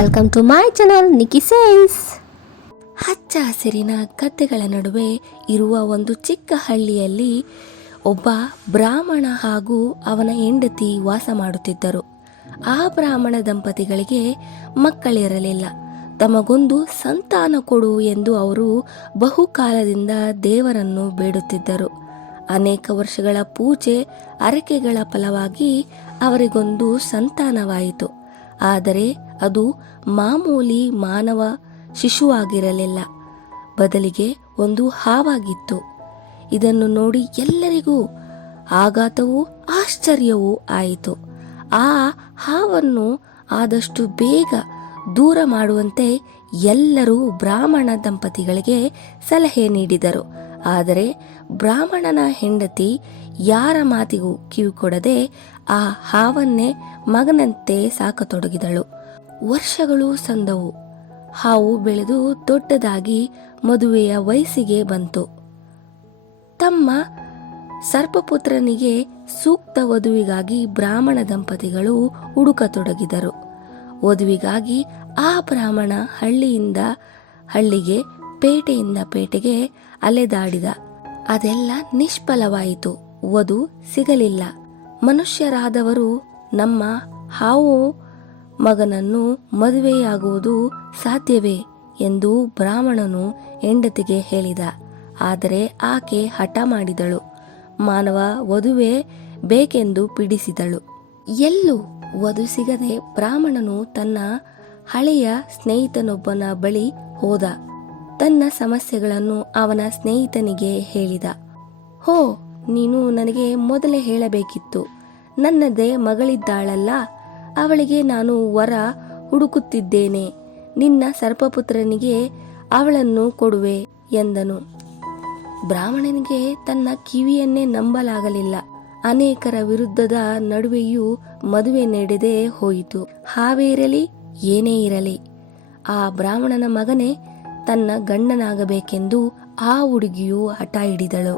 Welcome to my channel Nikki says. ಹಚ್ಚ ಹಸಿರಿನ ಗದ್ದೆಗಳ ನಡುವೆ ಇರುವ ಒಂದು ಚಿಕ್ಕ ಹಳ್ಳಿಯಲ್ಲಿ ಒಬ್ಬ ಬ್ರಾಹ್ಮಣ ಹಾಗೂ ಅವನ ಹೆಂಡತಿ ವಾಸ ಮಾಡುತ್ತಿದ್ದರು. ಆ ಬ್ರಾಹ್ಮಣ ದಂಪತಿಗಳಿಗೆ ಮಕ್ಕಳಿರಲಿಲ್ಲ. ತಮಗೊಂದು ಸಂತಾನ ಕೊಡು ಎಂದು ಅವರು ಬಹುಕಾಲದಿಂದ ದೇವರನ್ನು ಬೇಡುತ್ತಿದ್ದರು. ಅನೇಕ ವರ್ಷಗಳ ಪೂಜೆ ಹರಕೆಗಳ ಫಲವಾಗಿ ಅವರಿಗೊಂದು ಸಂತಾನವಾಯಿತು. ಆದರೆ ಅದು ಮಾಮೂಲಿ ಮಾನವ ಶಿಶುವಾಗಿರಲಿಲ್ಲ, ಬದಲಿಗೆ ಒಂದು ಹಾವಾಗಿತ್ತು. ಇದನ್ನು ನೋಡಿ ಎಲ್ಲರಿಗೂ ಆಘಾತವೂ ಆಶ್ಚರ್ಯವೂ ಆಯಿತು. ಆ ಹಾವನ್ನು ಆದಷ್ಟು ಬೇಗ ದೂರ ಮಾಡುವಂತೆ ಎಲ್ಲರೂ ಬ್ರಾಹ್ಮಣ ದಂಪತಿಗಳಿಗೆ ಸಲಹೆ ನೀಡಿದರು. ಆದರೆ ಬ್ರಾಹ್ಮಣನ ಹೆಂಡತಿ ಯಾರ ಮಾತಿಗೂ ಕಿವಿಕೊಡದೆ ಆ ಹಾವನ್ನೇ ಮಗನಂತೆ ಸಾಕತೊಡಗಿದಳು. ವರ್ಷಗಳು ಸಂದವು. ಹಾವು ಬೆಳೆದು ದೊಡ್ಡದಾಗಿ ಮದುವೆಯ ವಯಸ್ಸಿಗೆ ಬಂತು. ತಮ್ಮ ಸರ್ಪಪುತ್ರನಿಗೆ ಸೂಕ್ತ ವಧುವಿಗಾಗಿ ಬ್ರಾಹ್ಮಣ ದಂಪತಿಗಳು ಹುಡುಕತೊಡಗಿದರು. ವಧುವಿಗಾಗಿ ಆ ಬ್ರಾಹ್ಮಣ ಹಳ್ಳಿಯಿಂದ ಹಳ್ಳಿಗೆ, ಪೇಟೆಯಿಂದ ಪೇಟೆಗೆ ಅಲೆದಾಡಿದ. ಅದೆಲ್ಲ ನಿಷ್ಫಲವಾಯಿತು. ವಧು ಸಿಗಲಿಲ್ಲ. ಮನುಷ್ಯರಾದವರು ನಮ್ಮ ಹಾವು ಮಗನನ್ನು ಮದುವೆಯಾಗುವುದು ಸಾಧ್ಯವೇ ಎಂದು ಬ್ರಾಹ್ಮಣನು ಹೆಂಡತಿಗೆ ಹೇಳಿದ. ಆದರೆ ಆಕೆ ಹಠ ಮಾಡಿದಳು. ಮಾನವ ವಧುವೇ ಬೇಕೆಂದು ಪೀಡಿಸಿದಳು. ಎಲ್ಲೂ ವಧು ಸಿಗದೆ ಬ್ರಾಹ್ಮಣನು ತನ್ನ ಹಳೆಯ ಸ್ನೇಹಿತನೊಬ್ಬನ ಬಳಿ ಹೋದ. ತನ್ನ ಸಮಸ್ಯೆಗಳನ್ನು ಅವನ ಸ್ನೇಹಿತನಿಗೆ ಹೇಳಿದ. ಹೋ, ನೀನು ನನಗೆ ಮೊದಲೇ ಹೇಳಬೇಕಿತ್ತು. ನನ್ನದೇ ಮಗಳಿದ್ದಾಳಲ್ಲ, ಅವಳಿಗೆ ನಾನು ವರ ಹುಡುಕುತ್ತಿದ್ದೇನೆ. ನಿನ್ನ ಸರ್ಪಪುತ್ರನಿಗೆ ಅವಳನ್ನು ಕೊಡುವೆ ಎಂದನು. ಬ್ರಾಹ್ಮಣನಿಗೆ ತನ್ನ ಕಿವಿಯನ್ನೇ ನಂಬಲಾಗಲಿಲ್ಲ. ಅನೇಕರ ವಿರುದ್ಧದ ನಡುವೆಯೂ ಮದುವೆ ನಡೆದೇ ಹೋಯಿತು. ಹಾವೇ ಇರಲಿ, ಏನೇ ಇರಲಿ, ಆ ಬ್ರಾಹ್ಮಣನ ಮಗನೇ ತನ್ನ ಗಂಡನಾಗಬೇಕೆಂದು ಆ ಹುಡುಗಿಯು ಹಠ ಹಿಡಿದಳು.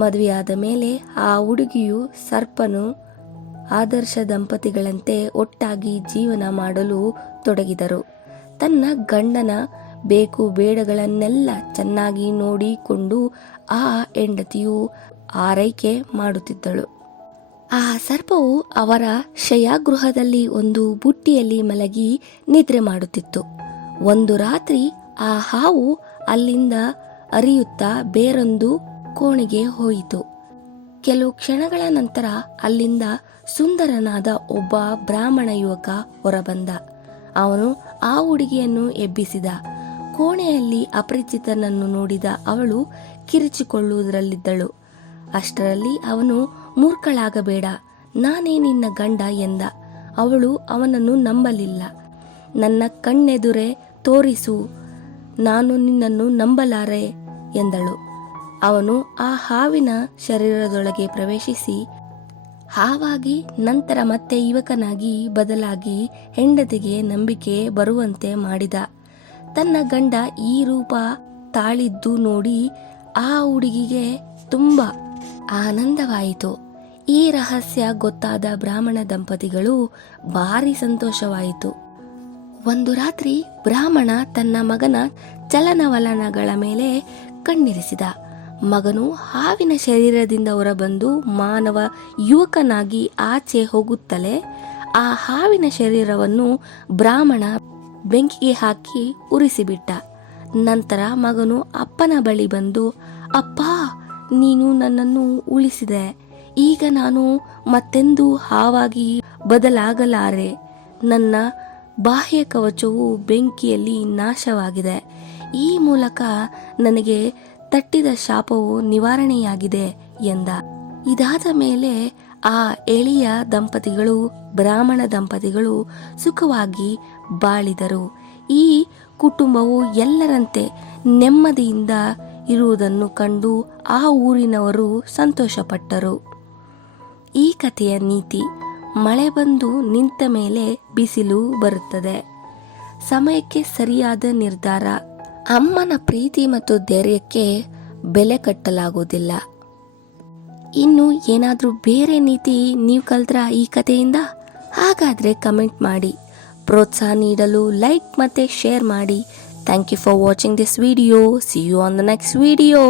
ಮದುವೆಯಾದ ಮೇಲೆ ಆ ಹುಡುಗಿಯು ಸರ್ಪನು ಆದರ್ಶ ದಂಪತಿಗಳಂತೆ ಒಟ್ಟಾಗಿ ಜೀವನ ಮಾಡಲು ತೊಡಗಿದರು. ತನ್ನ ಗಂಡನ ಬೇಕು ಬೇಡಗಳನ್ನೆಲ್ಲ ಚೆನ್ನಾಗಿ ನೋಡಿಕೊಂಡು ಆ ಹೆಂಡತಿಯು ಆರೈಕೆ ಮಾಡುತ್ತಿದ್ದಳು. ಆ ಸರ್ಪವು ಅವರ ಶಯಾಗೃಹದಲ್ಲಿ ಒಂದು ಬುಟ್ಟಿಯಲ್ಲಿ ಮಲಗಿ ನಿದ್ರೆ ಮಾಡುತ್ತಿತ್ತು. ಒಂದು ರಾತ್ರಿ ಆ ಹಾವು ಅಲ್ಲಿಂದ ಅರಿಯುತ್ತಾ ಬೇರೊಂದು ಕೋಣೆಗೆ ಹೋಯಿತು. ಕೆಲವು ಕ್ಷಣಗಳ ನಂತರ ಅಲ್ಲಿಂದ ಸುಂದರನಾದ ಒಬ್ಬ ಬ್ರಾಹ್ಮಣ ಯುವಕ ಹೊರಬಂದ. ಅವನು ಆ ಹುಡುಗಿಯನ್ನು ಎಬ್ಬಿಸಿದ. ಕೋಣೆಯಲ್ಲಿ ಅಪರಿಚಿತನನ್ನು ನೋಡಿದ ಅವಳು ಕಿರಿಚಿಕೊಳ್ಳುವುದರಲ್ಲಿದ್ದಳು. ಅಷ್ಟರಲ್ಲಿ ಅವನು, ಮೂರ್ಖಳಾಗಬೇಡ, ನಾನೇ ನಿನ್ನ ಗಂಡ ಎಂದ. ಅವಳು ಅವನನ್ನು ನಂಬಲಿಲ್ಲ. ನನ್ನ ಕಣ್ಣೆದುರೇ ತೋರಿಸು, ನಾನು ನಿನ್ನನ್ನು ನಂಬಲಾರೆ ಎಂದಳು. ಅವನು ಆ ಹಾವಿನ ಶರೀರದೊಳಗೆ ಪ್ರವೇಶಿಸಿ ಹಾವಾಗಿ ನಂತರ ಮತ್ತೆ ಯುವಕನಾಗಿ ಬದಲಾಗಿ ಹೆಂಡತಿಗೆ ನಂಬಿಕೆ ಬರುವಂತೆ ಮಾಡಿದ. ತನ್ನ ಗಂಡ ಈ ರೂಪ ತಾಳಿದ್ದು ನೋಡಿ ಆ ಹುಡುಗಿಗೆ ತುಂಬ ಆನಂದವಾಯಿತು. ಈ ರಹಸ್ಯ ಗೊತ್ತಾದ ಬ್ರಾಹ್ಮಣ ದಂಪತಿಗಳು ಭಾರಿ ಸಂತೋಷವಾಯಿತು. ಒಂದು ರಾತ್ರಿ ಬ್ರಾಹ್ಮಣ ತನ್ನ ಮಗನ ಚಲನವಲನಗಳ ಮೇಲೆ ಕಣ್ಣಿರಿಸಿದ. ಮಗನು ಹಾವಿನ ಶರೀರದಿಂದ ಹೊರಬಂದು ಮಾನವ ಯುವಕನಾಗಿ ಆಚೆ ಹೋಗುತ್ತಲೇ ಆ ಹಾವಿನ ಶರೀರವನ್ನು ಬ್ರಾಹ್ಮಣ ಬೆಂಕಿಗೆ ಹಾಕಿ ಉರಿಸಿಬಿಟ್ಟ. ನಂತರ ಮಗನು ಅಪ್ಪನ ಬಳಿ ಬಂದು, ಅಪ್ಪ, ನೀನು ನನ್ನನ್ನು ಉಳಿಸಿದೆ. ಈಗ ನಾನು ಮತ್ತೆಂದೂ ಹಾವಾಗಿ ಬದಲಾಗಲಾರೆ. ನನ್ನ ಬಾಹ್ಯ ಕವಚವು ಬೆಂಕಿಯಲ್ಲಿ ನಾಶವಾಗಿದೆ. ಈ ಮೂಲಕ ನನಗೆ ತಟ್ಟಿದ ಶಾಪವು ನಿವಾರಣೆಯಾಗಿದೆ ಎಂದ. ಇದಾದ ಮೇಲೆ ಆ ಎಳೆಯ ದಂಪತಿಗಳು, ಬ್ರಾಹ್ಮಣ ದಂಪತಿಗಳು ಸುಖವಾಗಿ ಬಾಳಿದರು. ಈ ಕುಟುಂಬವು ಎಲ್ಲರಂತೆ ನೆಮ್ಮದಿಯಿಂದ ಇರುವುದನ್ನು ಕಂಡು ಆ ಊರಿನವರು ಸಂತೋಷಪಟ್ಟರು. ಈ ಕಥೆಯ ನೀತಿ: ಮಳೆ ಬಂದು ನಿಂತ ಮೇಲೆ ಬಿಸಿಲು ಬರುತ್ತದೆ. ಸಮಯಕ್ಕೆ ಸರಿಯಾದ ನಿರ್ಧಾರ. ಅಮ್ಮನ ಪ್ರೀತಿ ಮತ್ತು ಧೈರ್ಯಕ್ಕೆ ಬೆಲೆ ಕಟ್ಟಲಾಗುವುದಿಲ್ಲ. ಇನ್ನು ಏನಾದರೂ ಬೇರೆ ನೀತಿ ನೀವು ಕಲ್ತ್ರ ಈ ಕಥೆಯಿಂದ? ಹಾಗಾದರೆ ಕಮೆಂಟ್ ಮಾಡಿ. ಪ್ರೋತ್ಸಾಹ ನೀಡಲು ಲೈಕ್ ಮತ್ತು ಶೇರ್ ಮಾಡಿ. Thank you for watching this video. See you on the next video.